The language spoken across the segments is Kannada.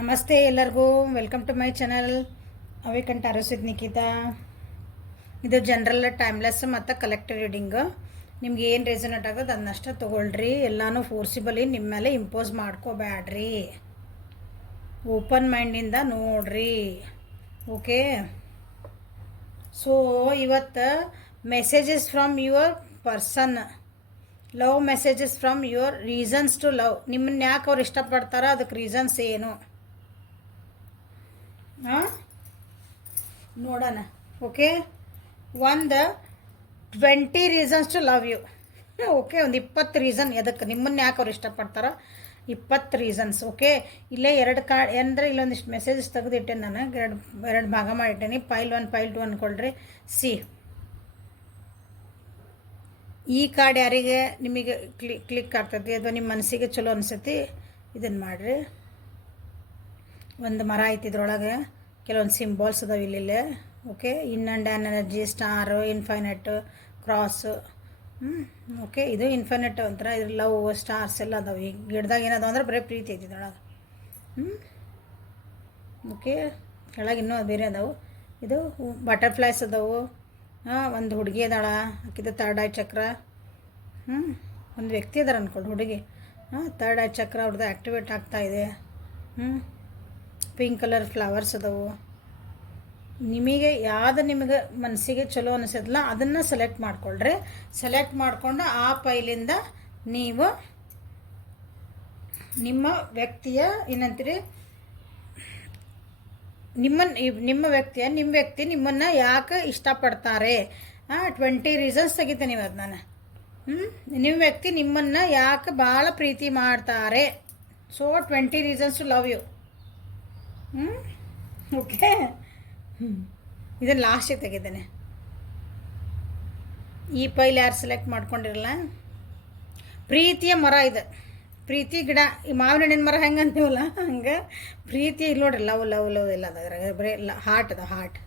ನಮಸ್ತೆ ಎಲ್ಲರಿಗೂ. Welcome to my channel awakened arrows with Nikhita. ಇದು ಜನರಲ್ ಟೈಮ್ಲೆಸ್ ಮತ್ತು ಕಲೆಕ್ಟಿವ್ ರೀಡಿಂಗ್. ನಿಮ್ಗೆ ಏನು ರೆಸನೇಟ್ ಆಗೋದು ಅದನ್ನಷ್ಟು ತೊಗೊಳ್ರಿ. ಎಲ್ಲನೂ ಫೋರ್ಸಿಬಲಿ ನಿಮ್ಮ ಮೇಲೆ ಇಂಪೋಸ್ ಮಾಡ್ಕೋಬೇಡ್ರಿ. ಓಪನ್ ಮೈಂಡಿಂದ ನೋಡ್ರಿ. ಓಕೆ. ಸೊ ಇವತ್ತು messages from your person, love messages from your reasons to love. ನಿಮ್ಮನ್ನ ಯಾಕೆ ಅವ್ರು ಇಷ್ಟಪಡ್ತಾರೋ ಅದಕ್ಕೆ ರೀಸನ್ಸ್ ಏನು ನೋಡೋಣ. ಓಕೆ. ಒಂದು 20 reasons to love you. Okay, ಒಂದು 20 ರೀಸನ್ ಎದಕ್ಕೆ ನಿಮ್ಮನ್ನ ಯಾಕೆ ಅವ್ರು ಇಷ್ಟಪಡ್ತಾರೋ 20 ರೀಸನ್ಸ್. ಓಕೆ. ಇಲ್ಲೇ ಎರಡು ಕಾರ್ಡ್ ಅಂದರೆ ಇಲ್ಲೊಂದಿಷ್ಟು ಮೆಸೇಜಸ್ ತೆಗೆದಿಟ್ಟೇನೆ ನಾನು. ಎರಡು ಭಾಗ ಮಾಡಿಟ್ಟೇನೆ. ಫೈಲ್ 1 ಫೈಲ್ 2 ಅಂದ್ಕೊಳ್ರಿ. ಸಿ, ಈ ಕಾರ್ಡ್ ಯಾರಿಗೆ ನಿಮಗೆ ಕ್ಲಿಕ್ ಆಗ್ತೈತಿ ಅಥವಾ ನಿಮ್ಮ ಮನಸ್ಸಿಗೆ ಚಲೋ ಅನಿಸ್ತೈತಿ ಇದನ್ನು ಮಾಡಿರಿ. ಒಂದು ಮರ ಐತಿ, ಇದ್ರೊಳಗೆ ಕೆಲವೊಂದು ಸಿಂಬಾಲ್ಸ್ ಅದಾವೆ ಇಲ್ಲಿ. Okay. In and an energy, star, infinite, cross. Okay. ಇದು ಇನ್ಫೈನಟ್ ಒಂಥರ. ಇದ್ರ ಲವ್, ಸ್ಟಾರ್ಸ್ ಎಲ್ಲ ಅದಾವೆ. ಈಗ ಗಿಡದಾಗ ಏನದಾವ ಅಂದ್ರೆ ಬರೀ ಪ್ರೀತಿ ಐತಿ ಇದ್ರೊಳಗೆ. ಓಕೆ. ಕೆಳಗೆ ಇನ್ನೂ ಬೇರೆ ಅದಾವೆ. ಇದು ಬಟರ್ಫ್ಲೈಸ್ ಅದಾವು. ಒಂದು ಹುಡುಗಿ ಅದಾಳ, ಆಕಿದ ಥರ್ಡ್ ಐ ಚಕ್ರ. ಒಂದು ವ್ಯಕ್ತಿ ಅದಾರ ಅಂದ್ಕೊಂಡು ಹುಡುಗಿ. ಥರ್ಡ್ ಐ ಚಕ್ರ ಅವ್ರದ್ದು ಆ್ಯಕ್ಟಿವೇಟ್ ಆಗ್ತಾಯಿದೆ. ಪಿಂಕ್ ಕಲರ್ ಫ್ಲವರ್ಸ್ ಅದಾವು. ನಿಮಗೆ ಯಾವ್ದು ನಿಮಗೆ ಮನಸ್ಸಿಗೆ ಚಲೋ ಅನಿಸೋದಿಲ್ಲ ಅದನ್ನು ಸೆಲೆಕ್ಟ್ ಮಾಡ್ಕೊಳ್ರಿ. ಸೆಲೆಕ್ಟ್ ಮಾಡಿಕೊಂಡು ಆ ಫೈಲಿಂದ ನೀವು ನಿಮ್ಮ ವ್ಯಕ್ತಿಯ ಏನಂತೀರಿ, ನಿಮ್ಮ ವ್ಯಕ್ತಿ ನಿಮ್ಮನ್ನು ಯಾಕೆ ಇಷ್ಟಪಡ್ತಾರೆ 20 ರೀಸನ್ಸ್ ತೆಗಿತೆ ನೀವು ಅದು. ನಾನು ನಿಮ್ಮ ವ್ಯಕ್ತಿ ನಿಮ್ಮನ್ನು ಯಾಕೆ ಭಾಳ ಪ್ರೀತಿ ಮಾಡ್ತಾರೆ. So 20 reasons to love you. Okay. ಇದನ್ನು ಲಾಸ್ಟಿಗೆ ತೆಗಿದ್ದೇನೆ. ಈ ಫೈಲ್ ಯಾರು ಸೆಲೆಕ್ಟ್ ಮಾಡ್ಕೊಂಡಿರಲ್ಲ. ಪ್ರೀತಿಯ ಮರ ಇದು, ಪ್ರೀತಿ ಗಿಡ. ಈ ಮಾವಿನ ಹಣ್ಣಿನ ಮರ ಹೆಂಗೆ ಅಂತೀವಲ್ಲ ಹಂಗೆ ಪ್ರೀತಿ. ಇಲ್ಲಿ ನೋಡ್ರಿ, ಲವ್ ಲವ್ ಲವ್ ಎಲ್ಲ ಅದಾವ. ಬರೀ ಹಾರ್ಟ್ ಅದಾವ, ಹಾರ್ಟ್.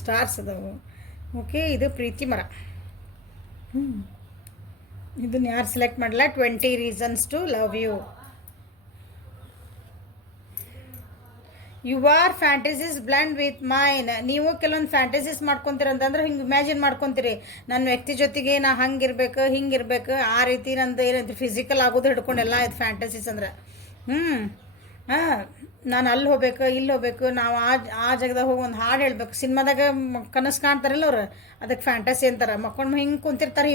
ಸ್ಟಾರ್ಸ್ ಅದಾವು. ಓಕೆ. ಇದು ಪ್ರೀತಿ ಮರ. ಇದನ್ನು ಯಾರು ಸೆಲೆಕ್ಟ್ ಮಾಡಲ್ಲ. 20 reasons to love you. Your fantasies blend with mine. ನೀವು ಕೆಲವೊಂದು ಫ್ಯಾಂಟಸೀಸ್ ಮಾಡ್ಕೊತೀರ ಅಂತಂದ್ರೆ ಹಿಂಗೆ ಇಮ್ಯಾಜಿನ್ ಮಾಡ್ಕೊತೀರಿ. ನನ್ನ ವ್ಯಕ್ತಿ ಜೊತೆಗೆ ನಾ ಹಂಗಿರ್ಬೇಕು, ಹಿಂಗಿರ್ಬೇಕು, ಆ ರೀತಿ ನಂದು ಏನಂತ ಫಿಸಿಕಲ್ ಆಗೋದು ಹಿಡ್ಕೊಂಡೆಲ್ಲ ಇದು ಫ್ಯಾಂಟಸೀಸ್ ಅಂದ್ರೆ. ನಾನು ಅಲ್ಲಿ ಹೋಗ್ಬೇಕು, ಇಲ್ಲಿ ಹೋಗ್ಬೇಕು, ನಾವು ಆ ಜಾಗದಾಗ ಹೋಗಿ ಒಂದು ಹಾಡು ಹೇಳ್ಬೇಕು. ಸಿನಿಮಾದಾಗ ಕನಸು ಕಾಣ್ತಾರಲ್ಲ ಅವ್ರು, ಅದಕ್ಕೆ ಫ್ಯಾಂಟಸಿ ಅಂತಾರೆ. ಮಕ್ಕೊಂಡು ಹಿಂಗೆ ಕುಂತಿರ್ತಾರೆ.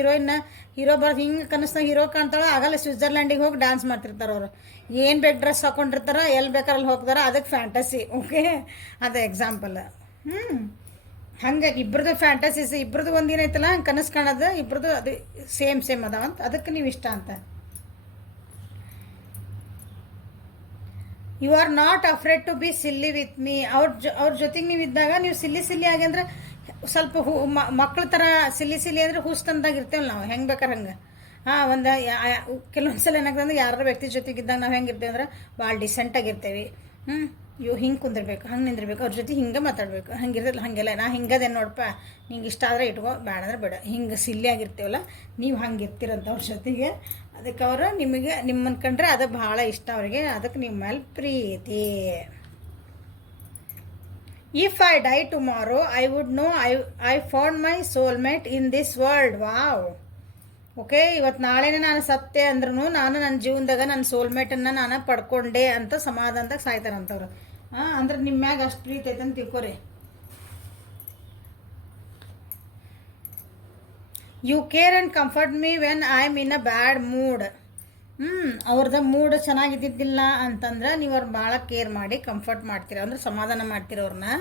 ಹೀರೋ ಬರೋದು ಹಿಂಗೆ ಕನಸ್ನಾಗ ಹೀರೋ ಕಾಣ್ತಾಳೆ, ಆಗಲ್ಲ ಸ್ವಿಟ್ಜರ್ಲ್ಯಾಂಡಿಗೆ ಹೋಗಿ ಡ್ಯಾನ್ಸ್ ಮಾಡ್ತಿರ್ತಾರೆ ಅವರು. ಏನು ಬೇಕು ಡ್ರೆಸ್ ಹಾಕೊಂಡಿರ್ತಾರೆ, ಎಲ್ಲಿ ಬೇಕಾರೆ ಅಲ್ಲಿ ಹೋಗ್ತಾರೆ, ಅದಕ್ಕೆ ಫ್ಯಾಂಟಸಿ. ಓಕೆ. ಅದು ಎಕ್ಸಾಂಪಲ್. ಹಂಗೆ ಇಬ್ರದ್ದು ಫ್ಯಾಂಟಸೀಸ್, ಇಬ್ರದ್ದು ಒಂದು ಏನೈತಲ್ಲ ಹಂಗೆ ಕನಸು ಕಾಣೋದು ಇಬ್ರದ್ದು ಅದು ಸೇಮ್ ಅದಾವಂತ, ಅದಕ್ಕೆ ನೀವು ಇಷ್ಟ ಅಂತ. You are not afraid to be silly with me. ಅವ್ರ ಜೊತೆಗೆ ನೀವು ಇದ್ದಾಗ ನೀವು ಸಿಲ್ಲಿ ಆಗಿ ಅಂದ್ರೆ ಸ್ವಲ್ಪ ಮಕ್ಳ ಥರ ಸಿಲ್ಲಿ ಅಂದರೆ ಹುಸ್ತಂದಾಗ ಇರ್ತೇವಲ್ಲ ನಾವು, ಹೆಂಗೆ ಬೇಕಾರೆ ಹಂಗೆ. ಒಂದು ಕೆಲವೊಂದು ಸಲ ಏನಾಗ್ತದೆ, ಯಾರ ವ್ಯಕ್ತಿ ಜೊತೆಗಿದ್ದಾಗ ನಾವು ಹೆಂಗೆ ಇರ್ತೇವೆ ಅಂದ್ರೆ ಭಾಳ ಡಿಸೆಂಟಾಗಿರ್ತೇವೆ. ಹಿಂಗೆ ಕುಂದಿರ್ಬೇಕು, ಹಂಗೆ ನಿಂದಿರ್ಬೇಕು, ಅವ್ರ ಜೊತೆ ಹಿಂಗೆ ಮಾತಾಡಬೇಕು. ಹಂಗಿರ್ತಲ್ಲ, ಹಾಗೆಲ್ಲ ನಾ ಹಿಂಗದೇನು ನೋಡಪ್ಪ, ನಿಂಗೆ ಇಷ್ಟ ಆದರೆ ಇಟ್ಕೋ, ಬೇಡ ಅಂದ್ರೆ ಬೇಡ. ಹಿಂಗೆ ಸಿಲ್ಲಿ ಆಗಿರ್ತೇವಲ್ಲ, ನೀವು ಹಂಗೆ ಇರ್ತೀರಂತ ಅವ್ರ ಜೊತೆಗೆ. ಅದಕ್ಕೆ ಅವರು ನಿಮ್ಮನ್ನು ಕಂಡ್ರೆ ಅದು ಭಾಳ ಇಷ್ಟ ಅವರಿಗೆ. ಅದಕ್ಕೆ ನಿಮ್ಮ ಮೇಲೆ ಪ್ರೀತಿ. If I die tomorrow I would know I found my soulmate in this world. Wow. Okay. ಇವತ್ತು ನಾಳೆನೇ ನಾನು ಸತ್ತೆ ಅಂದ್ರೂ ನಾನು ನನ್ನ ಜೀವನದಾಗ ನನ್ನ ಸೋಲ್ಮೇಟನ್ನು ನಾನು ಪಡ್ಕೊಂಡೆ ಅಂತ ಸಮಾಧಾನದಾಗ ಸಾಯ್ತಾರಂತವ್ರು. ಅಂದ್ರೆ ನಿಮ್ಮ ಮ್ಯಾಗ ಅಷ್ಟು ಪ್ರೀತಿ ಐತೆ ಅಂತ ತಿಳ್ಕೊರಿ. You care and comfort me when I am in a bad mood. ಅವ್ರದ್ದು ಮೂಡ್ ಚೆನ್ನಾಗಿದ್ದಿದ್ದಿಲ್ಲ ಅಂತಂದ್ರೆ ನೀವು ಅವ್ರು ಭಾಳ ಕೇರ್ ಮಾಡಿ ಕಂಫರ್ಟ್ ಮಾಡ್ತೀರ, ಅಂದ್ರೆ ಸಮಾಧಾನ ಮಾಡ್ತೀರ ಅವ್ರನ್ನ.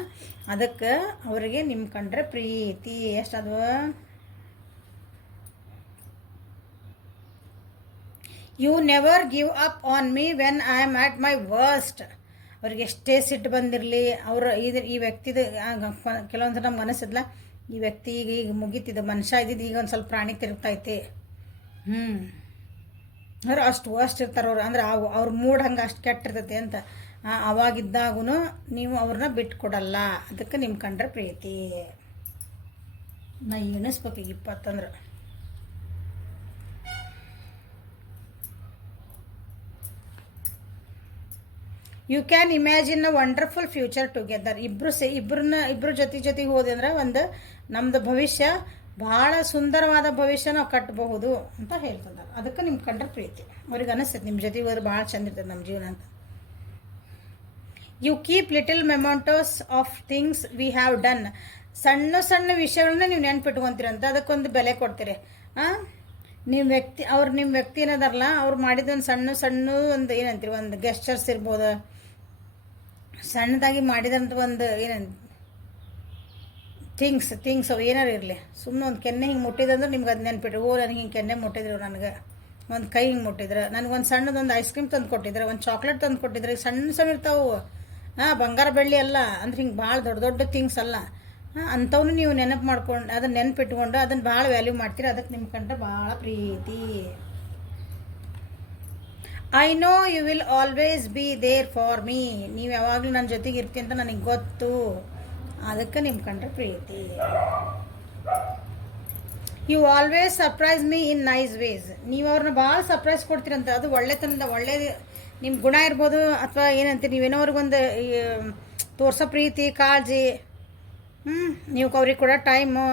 ಅದಕ್ಕೆ ಅವರಿಗೆ ನಿಮ್ಮ ಕಂಡ್ರೆ ಪ್ರೀತಿ. ಎಷ್ಟದು? You never give up on me when I am at my worst. ಅವ್ರಿಗೆ ಎಷ್ಟೇ ಸಿಟ್ಟು ಬಂದಿರಲಿ, ಈ ವ್ಯಕ್ತಿದು ಕೆಲವೊಂದು ಸಲ ನಮ್ಗೆ ಅನಿಸಿದ್ಲ, ಈ ವ್ಯಕ್ತಿ ಈಗ ಮುಗೀತಿದ್ದು, ಮನುಷ್ಯ ಇದ್ದಿದ್ದು ಈಗ ಒಂದು ಸ್ವಲ್ಪ ಪ್ರಾಣಿ ತಿರುಗ್ತೈತಿ. ಅಂದ್ರೆ ಅಷ್ಟು ಇರ್ತಾರೆ ಅವ್ರು. ಅಂದ್ರೆ ಅವ್ರ ಮೂಡ್ ಹಂಗೆ ಅಷ್ಟು ಕೆಟ್ಟಿರ್ತೈತಿ ಅಂತ. ಅವಾಗಿದ್ದಾಗೂ ನೀವು ಅವ್ರನ್ನ ಬಿಟ್ಕೊಡಲ್ಲ. ಅದಕ್ಕೆ ನಿಮ್ಮ ಕಂಡ್ರೆ ಪ್ರೀತಿ. ನಾ ಎಣಿಸ್ಬೇಕು ಈಗ 20 ಅಂದ್ರೆ. You can imagine a wonderful future together. ಇಬ್ಬರು ಜೊತೆಗೆ ಹೋದೆ ಅಂದ್ರೆ ಒಂದು ನಮ್ಮದು ಭವಿಷ್ಯ ಭಾಳ ಸುಂದರವಾದ ಭವಿಷ್ಯ ನಾವು ಕಟ್ಟಬಹುದು ಅಂತ ಹೇಳ್ತಿದ್ದಾರೆ. ಅದಕ್ಕೆ ನಿಮ್ಗೆ ಕಂಡ್ರೆ ಪ್ರೀತಿ. ಅವ್ರಿಗೆ ಅನಿಸ್ತೈತೆ ನಿಮ್ಮ ಜೊತೆಗೆ ಹೋದ್ರೆ ಭಾಳ ಚಂದ ಇರ್ತದೆ ನಮ್ಮ ಜೀವನ ಅಂತ. You keep little mementos of things we have done. ಸಣ್ಣ ಸಣ್ಣ ವಿಷಯಗಳನ್ನ ನೀವು ನೆನ್ಪಿಟ್ಕೊಂತೀರಂತ, ಅದಕ್ಕೊಂದು ಬೆಲೆ ಕೊಡ್ತೀರಿ. ನಿಮ್ಮ ವ್ಯಕ್ತಿ ಏನದಾರಲ್ಲ, ಅವ್ರು ಮಾಡಿದೊಂದು ಸಣ್ಣ ಒಂದು ಏನಂತೀರಿ, ಒಂದು ಗೆಸ್ಚರ್ಸ್ ಇರ್ಬೋದು, ಸಣ್ಣದಾಗಿ ಮಾಡಿದಂಥ ಒಂದು ಥಿಂಗ್ಸ್ ಅವು ಏನಾರು ಇರಲಿ, ಸುಮ್ಮನೆ ಒಂದು ಕೆನ್ನೆ ಹಿಂಗೆ ಮುಟ್ಟಿದಂದ್ರೆ ನಿಮ್ಗೆ ಅದು ನೆನ್ಪಿಟ್ರಿ. ನನಗೆ ಹಿಂಗೆ ಕೆನ್ನೆ ಮುಟ್ಟಿದ್ರು, ನನಗೆ ಒಂದು ಕೈ ಹಿಂಗೆ ಮುಟ್ಟಿದ್ರು, ನನಗೊಂದು ಸಣ್ಣದೊಂದು ಐಸ್ ಕ್ರೀಮ್ ತಂದು ಕೊಟ್ಟಿದ್ರು, ಒಂದು ಚಾಕ್ಲೇಟ್ ತಂದು ಕೊಟ್ಟಿದ್ರು. ಸಣ್ಣ ಇರ್ತಾವೆ, ಬಂಗಾರ ಬೆಳ್ಳಿ ಅಲ್ಲ ಅಂದ್ರೆ ಹಿಂಗೆ ಭಾಳ ದೊಡ್ಡ ಥಿಂಗ್ಸ್ ಅಲ್ಲ. ಅಂಥವನು ನೀವು ನೆನಪು ಮಾಡ್ಕೊಂಡು ಅದನ್ನು ನೆನಪಿಟ್ಕೊಂಡು ಅದನ್ನು ಭಾಳ ವ್ಯಾಲ್ಯೂ ಮಾಡ್ತೀರಿ. ಅದಕ್ಕೆ ನಿಮ್ಮ ಕಂಡ್ರೆ ಭಾಳ ಪ್ರೀತಿ. I know you will always be there for me. ನೀವು ಯಾವಾಗಲೂ ನನ್ನ ಜೊತೆಗೆ ಇರ್ತೀನಿ ಅಂತ ನನಗೆ ಗೊತ್ತು. ಅದಕ್ಕೆ ನಿಮ್ಮ ಕಂಡ್ರೆ ಪ್ರೀತಿ. You always surprise me in nice ways. ನೀವು ಅವ್ರನ್ನ ಭಾಳ ಸರ್ಪ್ರೈಸ್ ಕೊಡ್ತೀರಂತ. ಅದು ಒಳ್ಳೆದು ನಿಮ್ಮ ಗುಣ ಇರ್ಬೋದು, ಅಥವಾ ಏನಂತೀರಿ, ನೀವೇನೋ ಅವ್ರಿಗೊಂದು ತೋರ್ಸೋ ಪ್ರೀತಿ ಕಾಳಜಿ, ನೀವು ಅವ್ರಿಗೆ ಕೊಡೋ ಟೈಮು,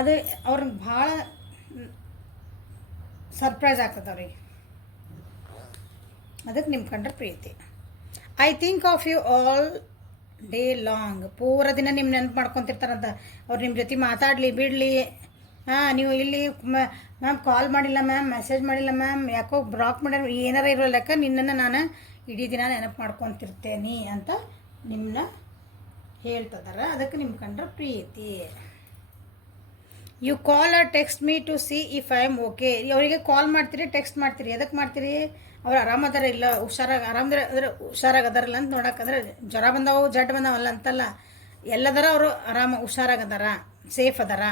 ಅದು ಅವ್ರಿಗೆ ಭಾಳ ಸರ್ಪ್ರೈಸ್ ಆಗ್ತದೆ ಅವ್ರಿಗೆ. ಅದಕ್ಕೆ ನಿಮ್ಮ ಕಂಡ್ರೆ ಪ್ರೀತಿ. I think of you all day long. ಪೂರ ದಿನ ನಿಮ್ಮ ನೆನಪು ಮಾಡ್ಕೊತಿರ್ತಾರಂತ. ಅವ್ರು ನಿಮ್ಮ ಜೊತೆ ಮಾತಾಡಲಿ ಬಿಡಲಿ, ನೀವು ಇಲ್ಲಿ ಮ್ಯಾಮ್ ಕಾಲ್ ಮಾಡಿಲ್ಲ, ಮ್ಯಾಮ್ ಮೆಸೇಜ್ ಮಾಡಿಲ್ಲ, ಮ್ಯಾಮ್ ಯಾಕೋ ಬ್ಲಾಕ್ ಮಾಡ್ಯಾರ, ಏನಾರ ಇರೋ ಲೆಕ್ಕ ನಿನ್ನನ್ನು ನಾನು ಇಡೀ ದಿನ ನೆನಪು ಮಾಡ್ಕೊತಿರ್ತೇನೆ ಅಂತ ನಿಮ್ಮನ್ನ ಹೇಳ್ತಿದ್ದಾರೆ. ಅದಕ್ಕೆ ನಿಮ್ಮ ಕಂಡ್ರೆ ಪ್ರೀತಿ. You call or text me to see if I am okay. ಅವರಿಗೆ ಕಾಲ್ ಮಾಡ್ತೀರಿ, ಟೆಕ್ಸ್ಟ್ ಮಾಡ್ತೀರಿ. ಎದಕ್ಕೆ ಮಾಡ್ತೀರಿ? ಅವ್ರು ಆರಾಮದಾರ ಇಲ್ಲ, ಹುಷಾರಾಗದಾರಲ್ಲ ಅಂತ ನೋಡಕ್ಕಂದ್ರೆ, ಜ್ವರ ಬಂದವು ಜಡ್ ಬಂದವಲ್ಲ ಅಂತಲ್ಲ, ಎಲ್ಲದರ ಅವರು ಹುಷಾರಾಗದಾರ, ಸೇಫ್ ಅದಾರ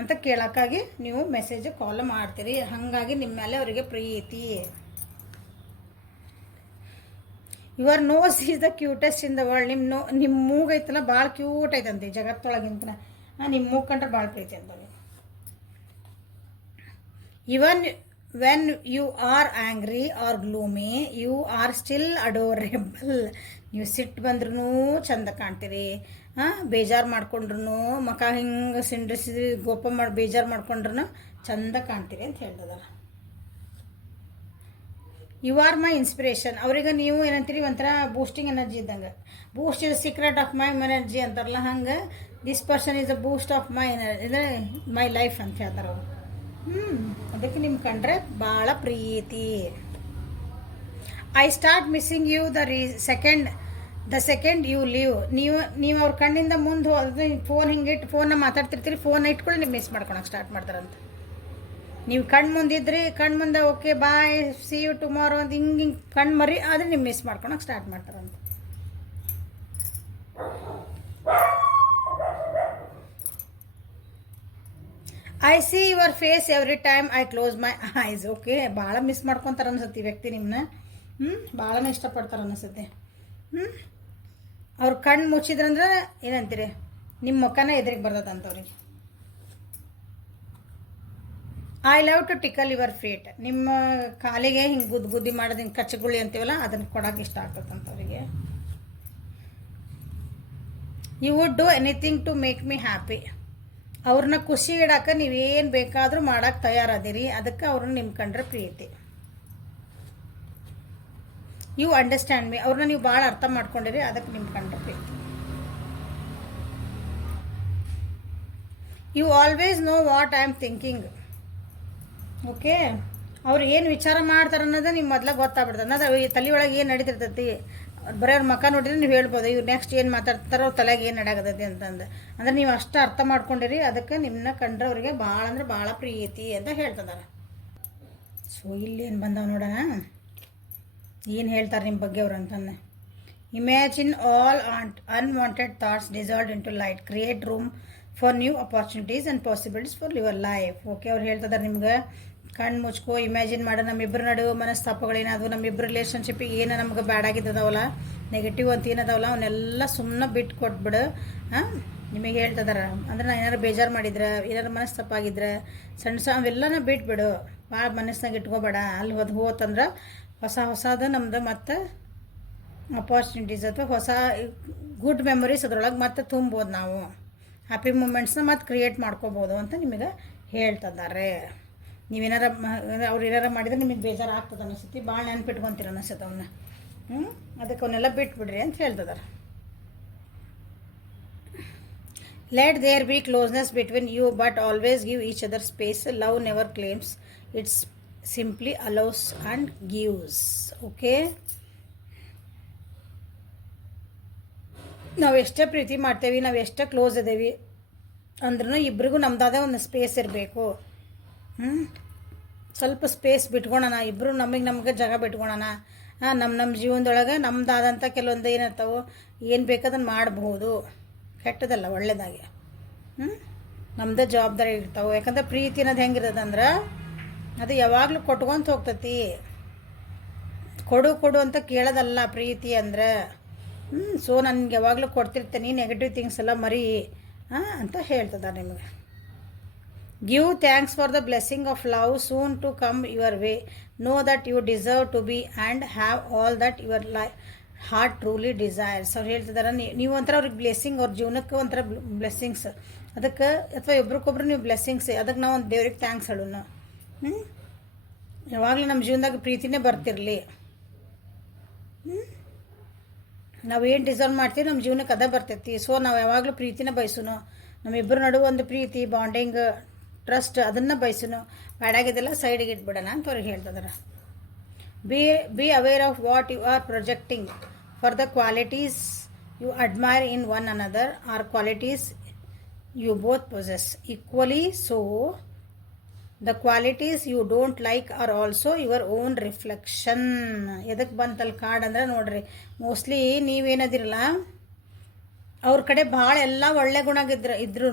ಅಂತ ಕೇಳೋಕ್ಕಾಗಿ ನೀವು ಮೆಸೇಜ್ ಕಾಲ್ ಮಾಡ್ತೀರಿ. ಹಾಗಾಗಿ ನಿಮ್ಮ ಮೇಲೆ ಅವರಿಗೆ ಪ್ರೀತಿ. Your nose is the cutest in the world. ನಿಮ್ಮ ಮೂಗೈತಲ್ಲ ಭಾಳ ಕ್ಯೂಟ್ ಐತಂತೆ ಜಗತ್ತೊಳಗಿಂತ. ನಿಮ್ಮ ಮೂಗು ಕಂಡ್ರೆ ಭಾಳ ಪ್ರೀತಿ ಅಂತ. Even when you are angry or gloomy you are still adorable. ನೀವು ಸಿಟ್ಟು ಬಂದ್ರೂ ಚಂದ ಕಾಣ್ತೀರಿ, ಬೇಜಾರು ಮಾಡ್ಕೊಂಡ್ರು, ಮಕ ಹಿಂಗೆ ಸಿಂಡ್ರಿಸಿ ಗೋಪ ಮಾಡಿ ಬೇಜಾರು ಮಾಡ್ಕೊಂಡ್ರು ಚಂದ ಕಾಣ್ತೀರಿ ಅಂತ ಹೇಳ್ತದಲ್ಲ. You are my inspiration. ಅವ್ರಿಗೆ ನೀವು ಏನಂತೀರಿ, ಒಂಥರ ಬೂಸ್ಟಿಂಗ್ ಎನರ್ಜಿ ಇದ್ದಂಗೆ. Boost is secret of my energy ಅಂತಾರಲ್ಲ, ಹಂಗೆ this person is a boost of my my life ಅಂತ ಹೇಳ್ತಾರೆ ಅವರು. ಅದಕ್ಕೆ ನಿಮ್ಮ ಕಂಡ್ರೆ ಭಾಳ ಪ್ರೀತಿ. I start missing you the second you leave. ನೀವು ಅವ್ರ ಕಣ್ಣಿಂದ ಮುಂದೆ ಹೋದ್ರೆ ಫೋನ್ ಹಿಂಗಿಟ್ಟು ಫೋನ್ನ ಮಾತಾಡ್ತಿರ್ತೀರಿ, ಫೋನ್ ಇಟ್ಕೊಂಡು ನೀವು ಮಿಸ್ ಮಾಡ್ಕೊಳಕ್ಕೆ ಸ್ಟಾರ್ಟ್ ಮಾಡ್ತಾರಂತ. ನೀವು ಕಣ್ಣು ಮುಂದಿದ್ರಿ, ಕಣ್ಣು ಮುಂದೆ okay bye see you tomorrow ಅಂತ ಹಿಂಗೆ ಕಣ್ಣು ಮರಿ ಆದರೆ ನೀವು ಮಿಸ್ ಮಾಡ್ಕೊಳಕ್ಕೆ ಸ್ಟಾರ್ಟ್ ಮಾಡ್ತಾರಂತ. I see your face every time I close my eyes. Okay, ಭಾಳ ಮಿಸ್ ಮಾಡ್ಕೊತಾರೆ ಅನಿಸುತ್ತೆ ಈ ವ್ಯಕ್ತಿ ನಿಮ್ಮನ್ನ. ಭಾಳನೇ ಇಷ್ಟಪಡ್ತಾರೆ ಅನಿಸುತ್ತೆ. ಅವ್ರ ಕಣ್ಣು ಮುಚ್ಚಿದ್ರಂದ್ರೆ ಏನಂತೀರಿ, ನಿಮ್ಮ ಮುಖನ ಎದುರಿಗೆ ಬರ್ತದಂತವ್ರಿಗೆ. I love to tickle your feet. ನಿಮ್ಮ ಕಾಲಿಗೆ ಹಿಂಗೆ ಗುದ್ದಿ ಮಾಡೋದು, ಹಿಂಗೆ ಕಚ್ಚಗುಳಿ ಅಂತೀವಲ್ಲ, ಅದನ್ನು ಕೊಡೋಕೆ ಇಷ್ಟ ಆಗ್ತದಂತವ್ರಿಗೆ. You would do anything to make me happy. ಅವ್ರನ್ನ ಖುಷಿ ಇಡಕ್ಕೆ ನೀವೇನು ಬೇಕಾದರೂ ಮಾಡೋಕ್ಕೆ ತಯಾರದಿರಿ. ಅದಕ್ಕೆ ಅವ್ರನ್ನ ನಿಮ್ಮ ಕಂಡ್ರೆ ಪ್ರೀತಿ. You understand me. ಅವ್ರನ್ನ ನೀವು ಭಾಳ ಅರ್ಥ ಮಾಡ್ಕೊಂಡಿರಿ. ಅದಕ್ಕೆ ನಿಮ್ಮ ಕಂಡ್ರೆ ಪ್ರೀತಿ. You always know what I am thinking. Okay, ಅವ್ರು ಏನು ವಿಚಾರ ಮಾಡ್ತಾರೆ ಅನ್ನೋದು ನಿಮ್ಮ ಮೊದಲ ಗೊತ್ತಾಗ್ಬಿಡ್ತದೆ. ಅನ್ನೋದು ಈ ತಲೆ ಒಳಗೆ ಏನು ನಡೀತಿರ್ತೈತಿ, ಬರೀ ಅವ್ರ ಮಕ್ಕ ನೋಡಿದ್ರೆ ನೀವು ಹೇಳ್ಬೋದು ಇವ್ರು ನೆಕ್ಸ್ಟ್ ಏನು ಮಾತಾಡ್ತಾರೋ ಅವ್ರ ತಲೆಗೆ ಏನು ನಡಾಗತೈತಿ ಅಂತಂದು. ಅಂದ್ರೆ ನೀವು ಅಷ್ಟು ಅರ್ಥ ಮಾಡ್ಕೊಂಡಿರಿ. ಅದಕ್ಕೆ ನಿಮ್ಮನ್ನ ಕಂಡ್ರೆ ಅವರಿಗೆ ಭಾಳ ಅಂದ್ರೆ ಭಾಳ ಪ್ರೀತಿ ಅಂತ ಹೇಳ್ತಿದ್ದಾರೆ. ಸೊ ಇಲ್ಲಿ ಏನು ಬಂದವ ನೋಡೋಣ, ಏನು ಹೇಳ್ತಾರೆ ನಿಮ್ಮ ಬಗ್ಗೆ ಅವ್ರು ಅಂತಂದು. Imagine all unwanted thoughts dissolved into light, create room for new opportunities and possibilities for your life. Okay, ಅವ್ರು ಹೇಳ್ತಿದ್ದಾರೆ ನಿಮ್ಗೆ ಕಣ್ಣು ಮುಚ್ಕೋ, ಇಮ್ಯಾಜಿನ್ ಮಾಡೋ ನಮ್ಮಿಬ್ಬರ ನಡುವೆ ಮನಸ್ತಾಪಗಳೇನಾದವು, ನಮ್ಮಿಬ್ಬರು ರಿಲೇಷನ್ಶಿಪ್ಪಿಗೆ ಏನು ನಮ್ಗೆ ಬ್ಯಾಡಾಗಿದ್ದದವಲ್ಲ, ನೆಗೆಟಿವ್ ಅಂತ ಏನದವಲ್ಲ ಅವನ್ನೆಲ್ಲ ಸುಮ್ಮನೆ ಬಿಟ್ಟು ಕೊಟ್ಬಿಡು. ನಿಮಗೆ ಹೇಳ್ತಿದಾರೆ ಅಂದ್ರೆ ನಾನು ಏನಾರು ಬೇಜಾರು ಮಾಡಿದ್ರೆ, ಏನಾರು ಮನಸ್ತಾಪಾಗಿದ್ರೆ ಸಣ್ಣ ಅವೆಲ್ಲನ ಬಿಟ್ಬಿಡು. ಭಾಳ ಮನಸ್ಸಿನಾಗ ಇಟ್ಕೋಬೇಡ. ಅಲ್ಲಿ ಹೋತಂದ್ರೆ ಹೊಸದು ನಮ್ದು ಮತ್ತೆ ಅಪಾರ್ಚುನಿಟೀಸ್ ಅಥವಾ ಹೊಸ ಗುಡ್ ಮೆಮೊರೀಸ್ ಅದ್ರೊಳಗೆ ಮತ್ತೆ ತುಂಬೋದು ನಾವು. ಹ್ಯಾಪಿ ಮೂಮೆಂಟ್ಸ್ನ ಮತ್ತೆ ಕ್ರಿಯೇಟ್ ಮಾಡ್ಕೋಬೋದು ಅಂತ ನಿಮಗೆ ಹೇಳ್ತಿದ್ದಾರೆ. ನೀವೇನಾರ ಅವ್ರು ಏನಾರ ಮಾಡಿದ್ರೆ ನಿಮಗೆ ಬೇಜಾರು ಆಗ್ತದೆ ಅನಿಸ್ತೈತಿ, ಭಾಳ ನೆನ್ಪಿಟ್ಕೊತೀರ ಅನಿಸ್ತೈತೆ ಅವನ್ನ. ಅದಕ್ಕೆ ಅವನ್ನೆಲ್ಲ ಬಿಟ್ಬಿಡ್ರಿ ಅಂತ ಹೇಳ್ತಿದ್ದಾರೆ. Let there be closeness between you but always give each other space. Love never claims, it's simply allows and gives. Okay, ನಾವು ಎಷ್ಟೇ ಪ್ರೀತಿ ಮಾಡ್ತೇವೆ, ನಾವು ಎಷ್ಟೇ ಕ್ಲೋಸ್ ಇದ್ದೇವೆ ಅಂದ್ರೂ ಇಬ್ರಿಗೂ ನಮ್ದಾದ ಒಂದು ಸ್ಪೇಸ್ ಇರಬೇಕು. ಸ್ವಲ್ಪ ಸ್ಪೇಸ್ ಬಿಟ್ಕೊಳೋಣ, ಇಬ್ಬರು ನಮಗೆ ಜಾಗ ಬಿಟ್ಕೊಳೋಣ. ನಮ್ಮ ಜೀವನದೊಳಗೆ ನಮ್ದಾದಂಥ ಕೆಲವೊಂದು ಏನಿರ್ತಾವೆ, ಏನು ಬೇಕಾದನ್ನು ಮಾಡಬಹುದು, ಕೆಟ್ಟದಲ್ಲ ಒಳ್ಳೆಯದಾಗಿ. ನಮ್ಮದೇ ಜವಾಬ್ದಾರಿ ಇರ್ತಾವೆ. ಯಾಕಂದ್ರೆ ಪ್ರೀತಿ ಅನ್ನೋದು ಹೆಂಗಿರೋದಂದ್ರೆ ಅದು ಯಾವಾಗಲೂ ಕೊಟ್ಕೊಂತ ಹೋಗ್ತೈತಿ. ಕೊಡು ಅಂತ ಕೇಳೋದಲ್ಲ ಪ್ರೀತಿ ಅಂದ್ರೆ. ಸೊ ನನಗೆ ಯಾವಾಗಲೂ ಕೊಡ್ತಿರ್ತೇನೆ, ನೆಗೆಟಿವ್ ಥಿಂಗ್ಸ್ ಎಲ್ಲ ಮರಿ ಅಂತ ಹೇಳ್ತದ ನಿಮಗೆ. Give thanks for the blessing of love soon to come your way. Know that you deserve to be and have all that your heart truly desires. ಅವ್ರು ಹೇಳ್ತಿದ್ದಾರೆ, ನೀವು ಒಂಥರ ಅವ್ರಿಗೆ ಬ್ಲೆಸ್ಸಿಂಗ್, ಅವ್ರ ಜೀವನಕ್ಕೆ ಒಂಥರ ಬ್ಲೆಸ್ಸಿಂಗ್ಸ್. ಅದಕ್ಕೆ ಅಥವಾ ಒಬ್ರಿಗೊಬ್ರು ನೀವು ಬ್ಲೆಸ್ಸಿಂಗ್ಸ್, ಅದಕ್ಕೆ ನಾವು ಒಂದು ದೇವ್ರಿಗೆ ಥ್ಯಾಂಕ್ಸ್ ಹೇಳೋಣ. ಯಾವಾಗಲೂ ನಮ್ಮ ಜೀವನದಾಗ ಪ್ರೀತಿನೇ ಬರ್ತಿರಲಿ. ನಾವು ಏನು ಡಿಸರ್ವ್ ಮಾಡ್ತೀವಿ ನಮ್ಮ ಜೀವನಕ್ಕೆ ಅದೇ ಬರ್ತೈತಿ. ಸೊ ನಾವು ಯಾವಾಗಲೂ ಪ್ರೀತಿನ ಬಯಸುನು, ನಮ್ಮಿಬ್ಬರು ನಡುವೆ ಒಂದು ಪ್ರೀತಿ, ಬಾಂಡಿಂಗ್, ಟ್ರಸ್ಟ್ ಅದನ್ನು ಬಯಸುನು. ಬ್ಯಾಡಾಗಿದ್ದೆಲ್ಲ ಸೈಡಿಗೆ ಇಟ್ಬಿಡೋಣ ಅಂತ ಅವ್ರಿಗೆ ಹೇಳ್ತಿದ್ದಾರೆ. Be aware of what you are projecting for the qualities you admire in one another are qualities you both possess equally. So the qualities you don't like are also your own reflection. ಎದಕ್ಕೆ ಬಂತಲ್ಲಿ ಕಾರ್ಡ್ ಅಂದ್ರೆ ನೋಡ್ರಿ, ಮೋಸ್ಟ್ಲಿ ನೀವೇನದಿರಲ್ಲ ಅವ್ರ ಕಡೆ ಭಾಳ ಎಲ್ಲ ಒಳ್ಳೆ ಗುಣ ಇದ್ರೂ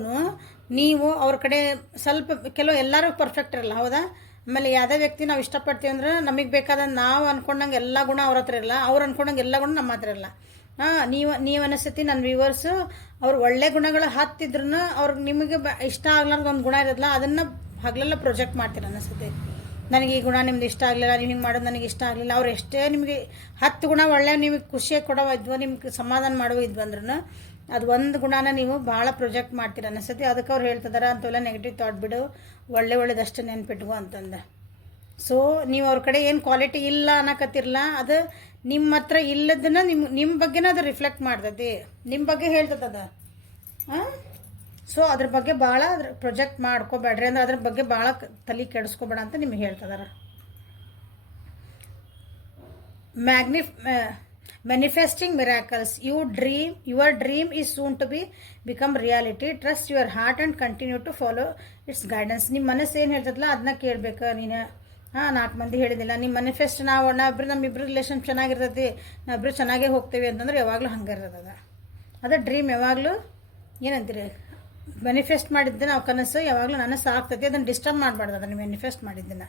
ನೀವು ಅವ್ರ ಕಡೆ ಸ್ವಲ್ಪ ಕೆಲವು ಎಲ್ಲರೂ ಪರ್ಫೆಕ್ಟ್ ಇರಲ್ಲ, ಹೌದಾ? ಆಮೇಲೆ ಯಾವುದೇ ವ್ಯಕ್ತಿ ನಾವು ಇಷ್ಟಪಡ್ತೀವಿ ಅಂದ್ರೆ ನಮಗೆ ಬೇಕಾದಂಗೆ ನಾವು ಅಂದ್ಕೊಂಡಂಗೆ ಎಲ್ಲ ಗುಣ ಅವ್ರ ಹತ್ರ ಇರಲ್ಲ, ಅವ್ರು ಅಂದ್ಕೊಂಡಂಗೆ ಎಲ್ಲ ಗುಣ ನಮ್ಮ ಹತ್ರ ಇರಲ್ಲ. ನೀವು ಅನಿಸ್ತೈತಿ ನನ್ನ ವ್ಯೂವರ್ಸು ಅವ್ರು ಒಳ್ಳೆ ಗುಣಗಳು ಹತ್ತಿದ್ರು ಅವ್ರಿಗೆ ನಿಮಗೆ ಇಷ್ಟ ಆಗ್ಲಾರ್ದು ಒಂದು ಗುಣ ಇರೋದಿಲ್ಲ, ಅದನ್ನು ಹಗಲೆಲ್ಲ ಪ್ರೊಜೆಕ್ಟ್ ಮಾಡ್ತೀರ ಅನಿಸುತ್ತೆ. ನನಗೆ ಈ ಗುಣ ನಿಮ್ದು ಇಷ್ಟ ಆಗಲಿಲ್ಲ, ನೀವು ಹಿಂಗೆ ಮಾಡೋದು ನನಗೆ ಇಷ್ಟ ಆಗಲಿಲ್ಲ. ಅವ್ರು ಎಷ್ಟೇ ನಿಮಗೆ 10 ಗುಣ ಒಳ್ಳೆ ನಿಮಗೆ ಖುಷಿಯಾಗಿ ಕೊಡೋ ಇದ್ವು, ನಿಮ್ಗೆ ಸಮಾಧಾನ ಮಾಡುವ ಇದ್ವು ಅಂದ್ರೂ ಅದು ಒಂದು ಗುಣನ ನೀವು ಭಾಳ ಪ್ರೊಜೆಕ್ಟ್ ಮಾಡ್ತೀರ ಅನಿಸುತ್ತೆ. ಅದಕ್ಕೆ ಅವ್ರು ಹೇಳ್ತಿದಾರೆ ಅಂತೆಲ್ಲ ನೆಗೆಟಿವ್ ಥಾಟ್ ಬಿಡು, ಒಳ್ಳೇದಷ್ಟು ನೆನ್ಪಿಟ್ಕೋ ಅಂತಂದು. ಸೊ ನೀವು ಅವ್ರ ಕಡೆ ಏನು ಕ್ವಾಲಿಟಿ ಇಲ್ಲ ಅನ್ನಕತ್ತಿರಲ್ಲ, ಅದು ನಿಮ್ಮ ಹತ್ರ ಇಲ್ಲದನ್ನ ನಿಮ್ಮ ಬಗ್ಗೆನ ಅದು ರಿಫ್ಲೆಕ್ಟ್ ಮಾಡ್ತೈತಿ, ನಿಮ್ಮ ಬಗ್ಗೆ ಹೇಳ್ತದ. ಸೊ ಅದ್ರ ಬಗ್ಗೆ ಭಾಳ ಪ್ರೊಜೆಕ್ಟ್ ಮಾಡ್ಕೋಬೇಡ್ರಿ, ಅಂದ್ರೆ ಅದ್ರ ಬಗ್ಗೆ ಭಾಳ ತಲೆ ಕೆಡಿಸ್ಕೋಬೇಡ ಅಂತ ನಿಮಗೆ ಹೇಳ್ತಿದಾರೆ. Manifesting miracles. Your dream is soon to become reality. Trust your heart and continue to follow its guidance. ನಿಮ್ಮ ಮನಸ್ಸು ಏನು ಹೇಳ್ತದಲ್ಲ ಅದನ್ನ ಕೇಳಬೇಕು ನೀನು. 4 ಮಂದಿ ಹೇಳಿದಿಲ್ಲ, ನಿಮ್ಮ ಮ್ಯಾನಿಫೆಸ್ಟ್ ನಮ್ಮಿಬ್ರು ರಿಲೇಷನ್ ಚೆನ್ನಾಗಿರ್ತೈತಿ, ನಾವಿಬ್ರು ಚೆನ್ನಾಗೇ ಹೋಗ್ತೀವಿ ಅಂತಂದ್ರೆ ಯಾವಾಗಲೂ ಹಂಗೆ ಇರ್ತದೆ. ಅದೇ ಡ್ರೀಮ್ ಯಾವಾಗಲೂ ಏನಂತೀರಿ, ಮ್ಯಾನಿಫೆಸ್ಟ್ ಮಾಡಿದ್ದೆ ನಾವು ಕನಸು ಯಾವಾಗಲೂ ನನಸು ಆಗ್ತೈತಿ, ಅದನ್ನು ಡಿಸ್ಟರ್ಬ್ ಮಾಡಬಾರ್ದು ಅದನ್ನು ಮ್ಯಾನಿಫೆಸ್ಟ್ ಮಾಡಿದ್ದನ್ನು.